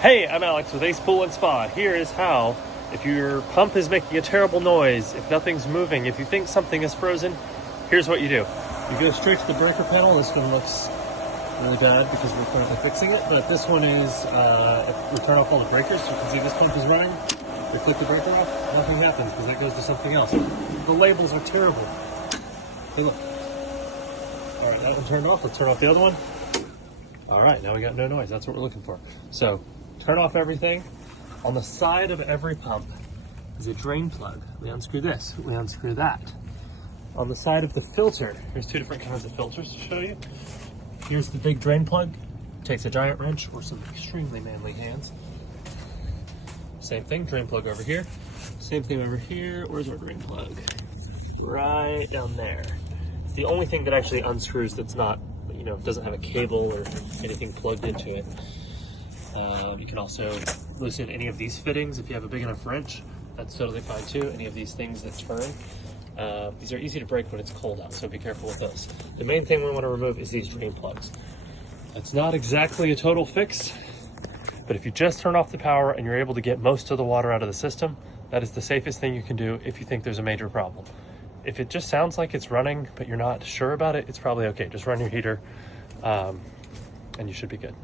Hey, I'm Alex with Ace Pool and Spa. Here is how, if your pump is making a terrible noise, if nothing's moving, if you think something is frozen, here's what you do. You go straight to the breaker panel. This one looks really bad because we're currently fixing it, but this one is, if we turn off all the breakers, you can see this pump is running. We click the breaker off, nothing happens because that goes to something else. The labels are terrible. Hey, look. All right, that one turned off. Let's turn off the other one. All right, now we got no noise. That's what we're looking for. So turn off everything. On the side of every pump is a drain plug. We unscrew this, we unscrew that. On the side of the filter, there's two different kinds of filters to show you. Here's the big drain plug. Takes a giant wrench or some extremely manly hands. Same thing, drain plug over here. Same thing over here. Where's our drain plug? Right down there. It's the only thing that actually unscrews that's not, doesn't have a cable or anything plugged into it. You can also loosen any of these fittings if you have a big enough wrench. That's totally fine too. Any of these things that turn. These are easy to break when it's cold out, so be careful with those. The main thing we want to remove is these drain plugs. That's not exactly a total fix, but if you just turn off the power and you're able to get most of the water out of the system, that is the safest thing you can do if you think there's a major problem. If it just sounds like it's running, but you're not sure about it, it's probably okay. Just run your heater, and you should be good.